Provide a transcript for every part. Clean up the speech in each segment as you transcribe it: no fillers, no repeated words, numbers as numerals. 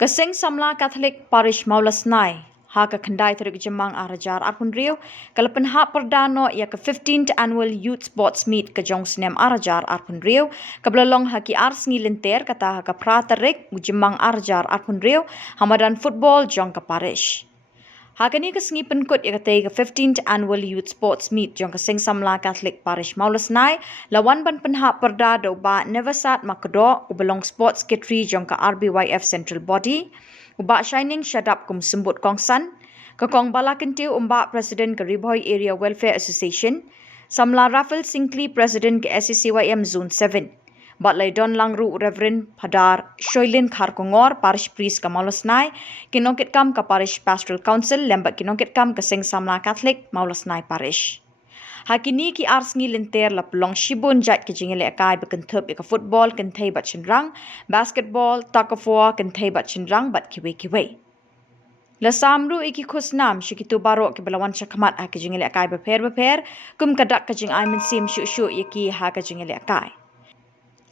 Kasing Samla Catholic Parish Maulasnai, Haka Kandai Tarik Jamang Arajar Arpun Rio, Kalapan Ha Perdano ya ke 15th Annual Youth Sports Meet ke Jong Snem Arajar Arpun Rio, Kablalong Haki Ars Ngilinter kata Haka Pratarik Jamang Arajar Arpun Rio, Hamadan Football Jong ke Parish. Hakani kesengi penkut ya kata ke 15th Annual Youth Sports Meet jong Kasing Samla Catholic Parish Maulasnai lawan ban penhak perda do ba Nevasat Makedo ubelong sports kitri jong ke RBYF Central Body uba Shining Shadap kum sembut kongsan ke kong bala kentiu umba President ke Riboy Area Welfare Association Samla Raffle Singkli President ke SCCYM Zone 7 Batlay Don Langru Reverend Padar Shoylin Kharkongor Parish Priest ka Maulasnai kinongkit kam ka Parish Pastoral Council lembat kinongkit kam ka Sing Samla Catholic Maulasnai Parish. Hakini ki ars ngi linter la pelong shibun jat ke jingele akai bekentup ka football kentai bat chenrang, basketball, tug of war kentai bat chenrang bat kiwe. La samru iki khusnam shikitu baro ke belawan chakmat ha ke jingele akai beper kum kadak ka jing ai mensim shu yaki ha ka jingele akai.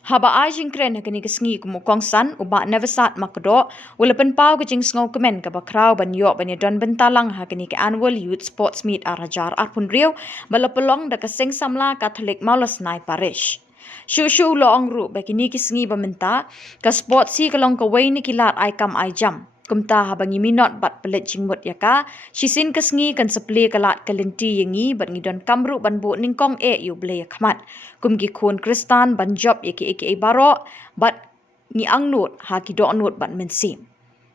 Haba ai jingkren hakani kesngi kumukong san uba Nevasat Makedo walapan pau ke jing sngau kemen ka bakrau ban yok ban don bentalang hakani ke annual youth sports meet arajar Arpun Rio balapelong da Kasing Samla Catholic Maulasnai Parish. Shu lo ongru bakini kesngi bamenta ka sports si kalong ka ni kilat ai kam ai jam. Kumta habangi minot bat pelet jingmut yaka shisin kesngi kan seple kalat kalenti yengi bat ngidon kamru ban bu ningkong yu ble yakmat kumgi khun kristan ban job yaki baro bat ni angnut ha ki do anut bat mensim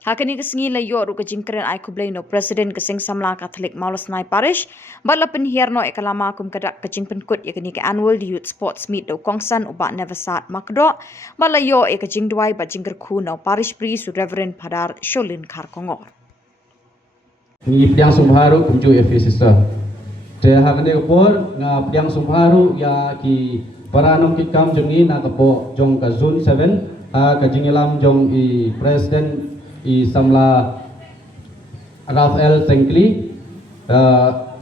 hakani kesngi la yo ru ka jingkren ai kublai no president Kasing Samla Catholic Maulasnai Parish bat la penhierno ekalama kum kadak ka jingpen kut yakani ke annual youth sports meet do kongsan uba Nevasat Makedo bat la yo ka jingdwai bat jingker khu no parish priest Reverend Padar Shoylin Kharkongor ni piang sumharu kumju efisisa te hakane upor nga piang sumharu ya ki paranong kikam jongi na kapo jong ka zone 7 ha ka jingilam jong i president i Samla Rafael Singkli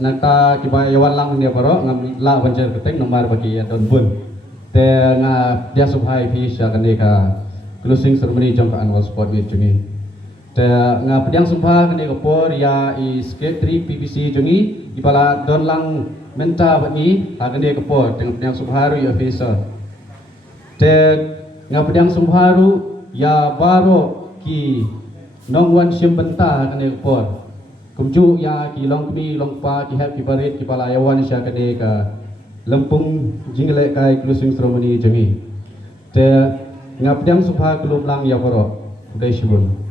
nata kibayawan lang dia paro ngam la banjer keteng nomor bagi don bun te nga dia subhai pi sya kane ka closing ceremony jong ka annual sport meet jongi te nga pediang sumpah kane kapor ya i skate 3 PPC jongi ibala don lang menta bagi ha kane kapor dengan pediang sumpah ya officer te nga pediang sumpah ya baro ki nongwan simbenta kane kapor kumju ya ki longkmi longpa ki happy parit ki palayawan sya kane ka lempung jingle kai closing ceremony jongi te nga pediang sumpah kelum lang ya baro dai shibun.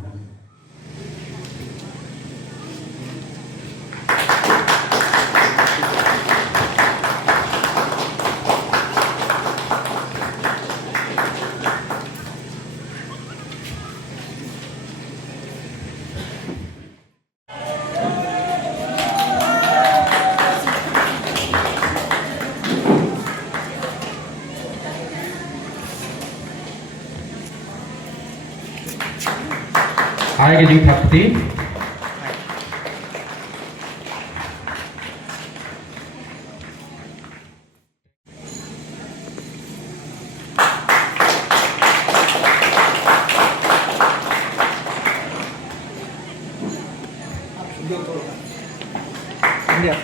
Hai ke jing thapti India.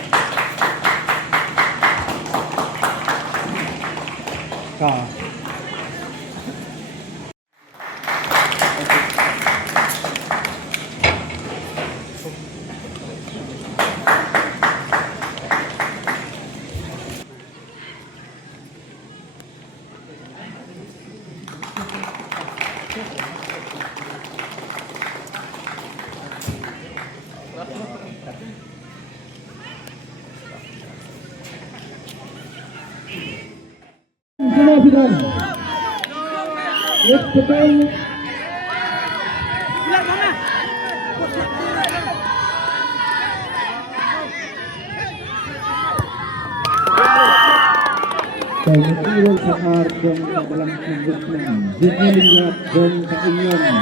Pilihan. Let's begin. Pengurus sahar dan dalam kebutuhan dikelilingi dan keinginan.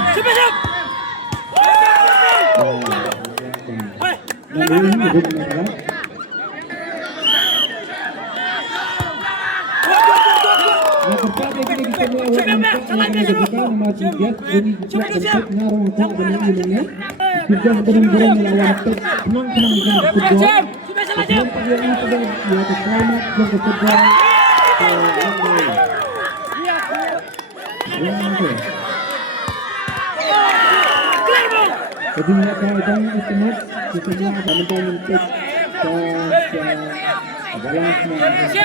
Yang terjadi Jadi nak kaitan estimate sesuatu dalam untuk balance management.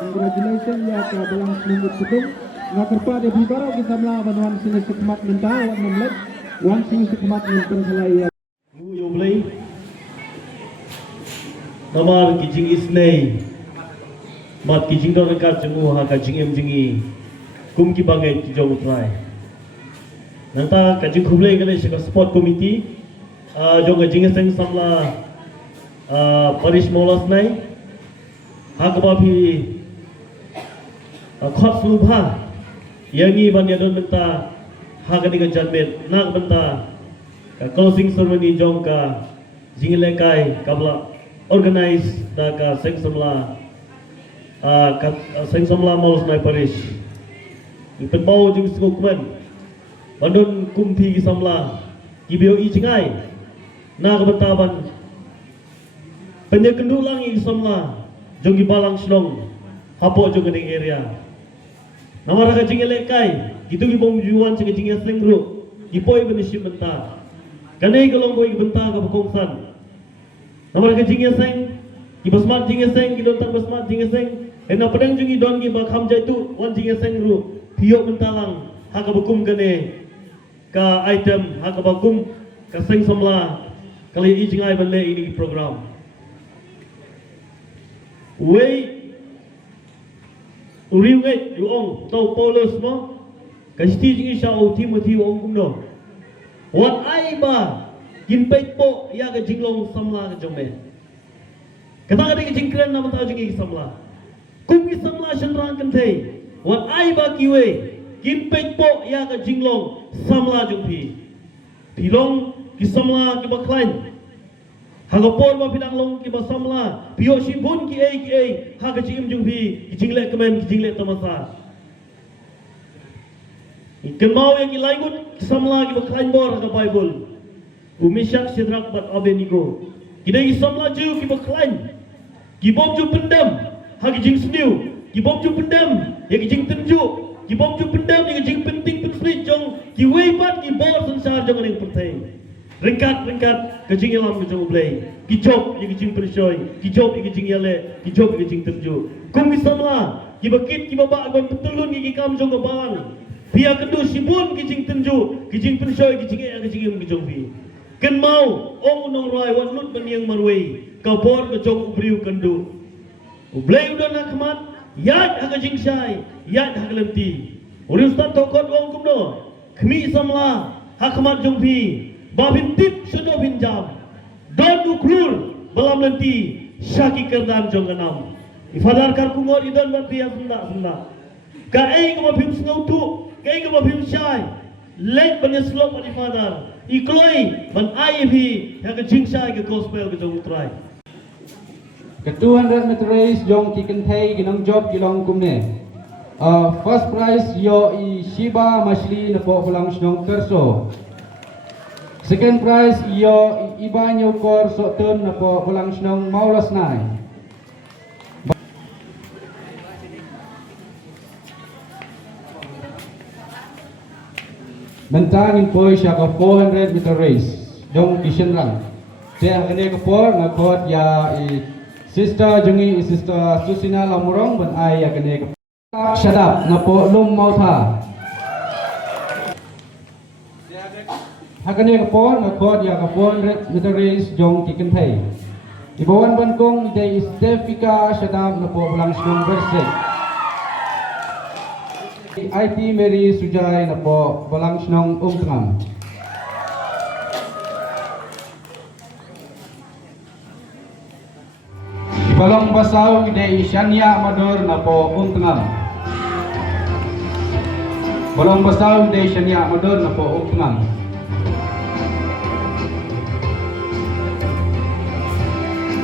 Congratulations ya ke dalam seminggu sebelum nga kerpa dia bibaro kita melawan wan sini sekemat mentah wan 16 wan sini sekemat mentah selaya Yo play Namar kijing isnei mat kijing do rekat jemu ha kijing em jingi kum ki bangai ki jong try nanta kijing khuble gale shika sport committee jong kijing seng samla parish molas nai ha ka ba phi khot slubha yangi ban ya don benta ha ka ni ka janmet nak benta closing ceremony jong ka jingle kai kabla organize da ka seng samla molas nai parish ipen bau jung skukman bandun kumthi ki samla ki bio I jingai na ka benta ban penyekendu langi ki samla jong ki balang slong hapo jong ka area namara ka jingle kai gitu ki bom juan se ka jingle sengru ki poi ben ship benta kanai kalong boy benta ka bukongsan namara ka jingle seng ki basmat jingle seng ki don tak basmat jingle seng ena pedang jungi don ki ba kham jaitu wan jingle seng ru pio bentalang ha ka bukum kane ka item ha ka bakum ka seng samla kali I jingai bale ini program wei uriu ngai yu ong tau Paulus mo kasti jingi shao Timothy ong kum do wat ai ba kin peit po ya ga jinglong samla ga jome kata ga de jingkren na mata jingi samla kum ki samla shanrang kan thei wat ai ba kiwe kin peit po ya ga jinglong samla jumpi pilong ki samla ki baklain hagapor ba pinang long ki basamla pio shibun ki ei haga jingim jungbi ki jingle kemen ki jingle tamasa ikan mau yang ki laingut ki samla ki baklain bor haga bible umishak sidrak bat abenigo ki dei samla ju ki baklain ki bom ju pendam haga jing sniu ki bom ju pendam ya ki jing tenju ki bom ju pendam ya ki jing penting penslit jong ki wei pat ki bor sansar jong ning pertai ringkat kejing ilam kejing ublay kijop ye kejing pershoy kijop ye kejing yale kijop ye kejing terju kum samla ki bakit ki baba gon petulun ki kam jong bang pia kedu sibun kejing tenju kejing pershoy kejing ye kejing im kejong bi ken mau ong nong roi wan lut baniang marwei ka bor kejong ubriu kendu ublay udon nakmat yat ha kejing shai yat ha kelemti uri ustad tokot ong kum do khmi samla hakmat jong bi babin tip sudah pinjam don uklur balam nanti syaki kerdan jong enam ifadar kar kungor idan berpia senda ka ei ka mabim sngautu ka ei ka mabim syai lek banya slop di fadar ikloi ban ai bi ya ka jing syai ka gospel ka jong utrai ke 200 meter race jong ki kenthei ginang job gilong kumne first prize yo I Shiba Mashli na po hulang snong kerso. Second prize yo iba nyo kor so turn na po pulang snong maulas nai. Mentangin po siya ka 400 meter race dong kishen rang. Dia kene ko por na kot ya sister jungi sister Susina Lamurong ban ai ya kene ka shadap na po lum mautha. Hakane kapon ngakot ya kapon meter race jong kiken thai ibawan bankong ide Stefika Shadam na po pulang snong verse IT Mary Sujay na po pulang snong umtram Ibalong basaw ide Isyania Amador na po untengam. Balong basaw ide Isyania Amador na po untengam.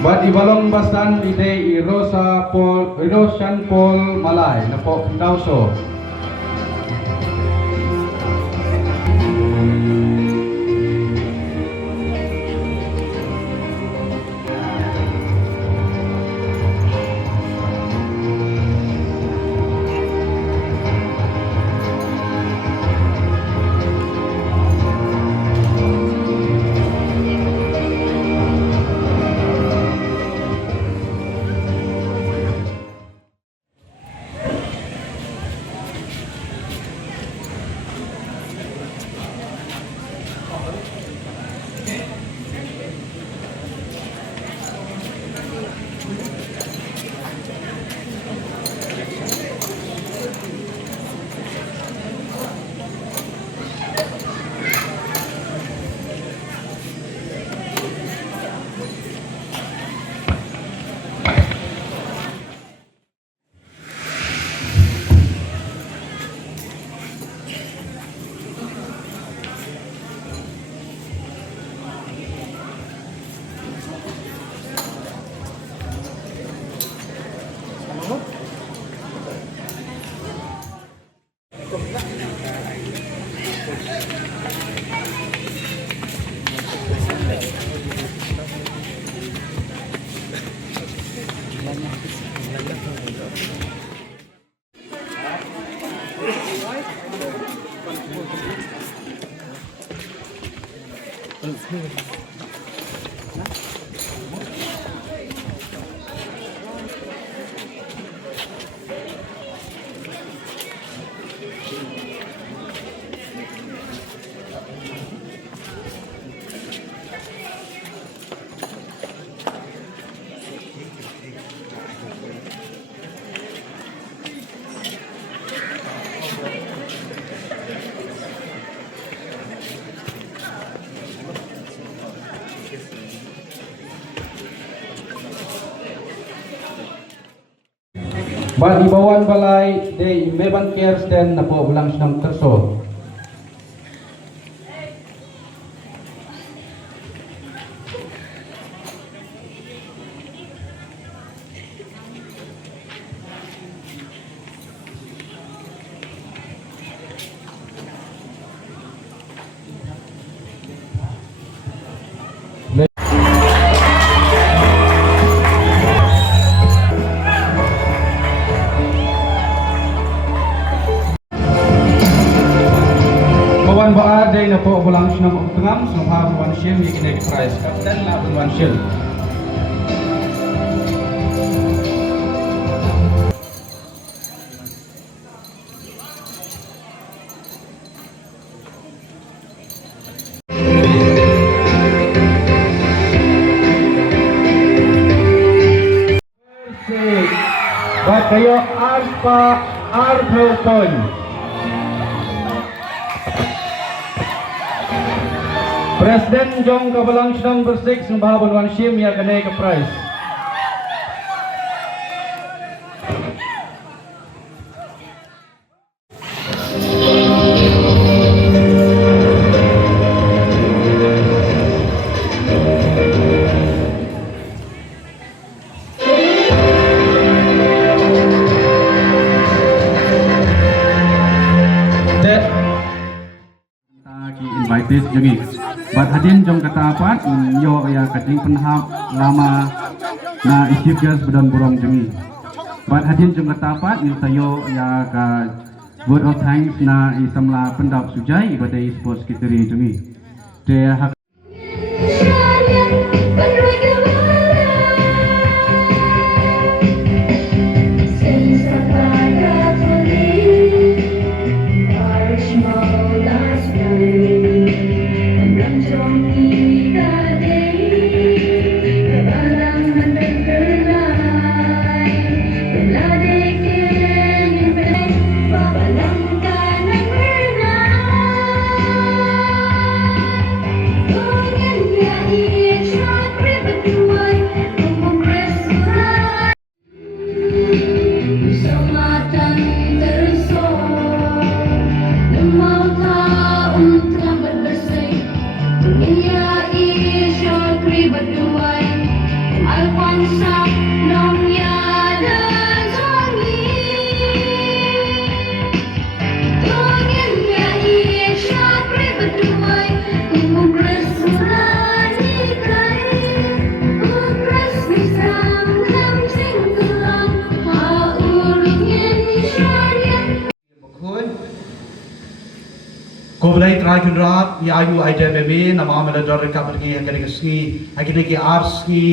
Bat ibalong basan ide Iroshan Paul Malay na po Kendauso. Bat ibawan balay de Meban Kersten na po ulang siyang terso. Baadai na po ulang siya ng tengam sa Habuan Shil yung kinag prize Kapten na Habuan Shil. Ba't kayo Arpa Arthurton? Presiden Jong Kabalang Sidang Bersik ng Bahabon Wanshim ya kanay ka prize. Invited jungi. Bat hadin jong katapat yo ya kading penhap lama na isipgas bedan burong jungi. Bat hadin jong katapat ni sayo ya ka word of thanks na isamla pendap sujai ibadai sports kiteri jungi. Te hak bangsa nong yada tangi Tongin ya iya syakri berduai Umugres surani kai Umugres misam lam sing tulang Haurungin syariat Ko belai try kendrat ya ayu aja bebe nama mela dor ka pergi yang kali keski agini ki arski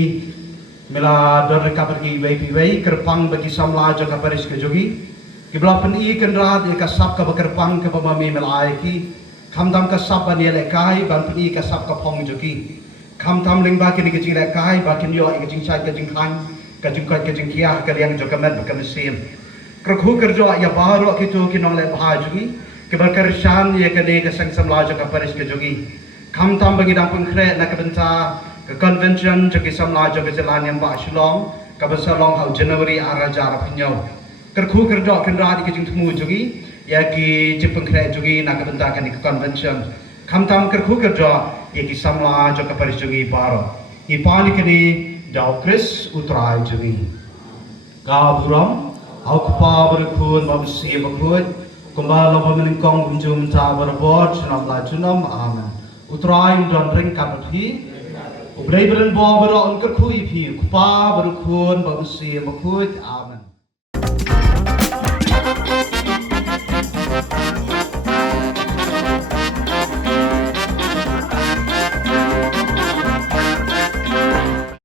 mela dor ka pergi wei kerpang bagi samla jo ka paris ke jogi ki bla pen i kendrat ya ka sap ka kerpang ka pamami mela ai ki kham tam ka sap ban ye le kai ban pen i ka sap ka phong jogi kham tam ling ba kini ke jing le kai ba kin yo ke jing chai ke jing khan ka jing ka jing kia ka yang jo ka met ba ka mesim kerku kerjo ya baru kitu kinong le bah jogi keberkerjaan ia kene ke sang samlajo ka paris ke jogi kham tam bagi dang pengkre na ke benta ke convention jogi samlajo ke jalan yang ba shillong ka besa long hau january arajar pinyo kerku kerja kendra di kejing temu jogi ya ki jepengkre jogi na ke benta kan ke convention kham tam kerku kerja ya ki samlajo ka paris jogi baro i pani kene dau kris utrai jogi ka buram au kpa berkun ba besi berkun Kumbala loba meningkong kumjum ta berbot senam la junam amen. Utraim don ring kapati. Ubrei beren bo bero on kerkui pi kupa berkun ba besi berkut amen.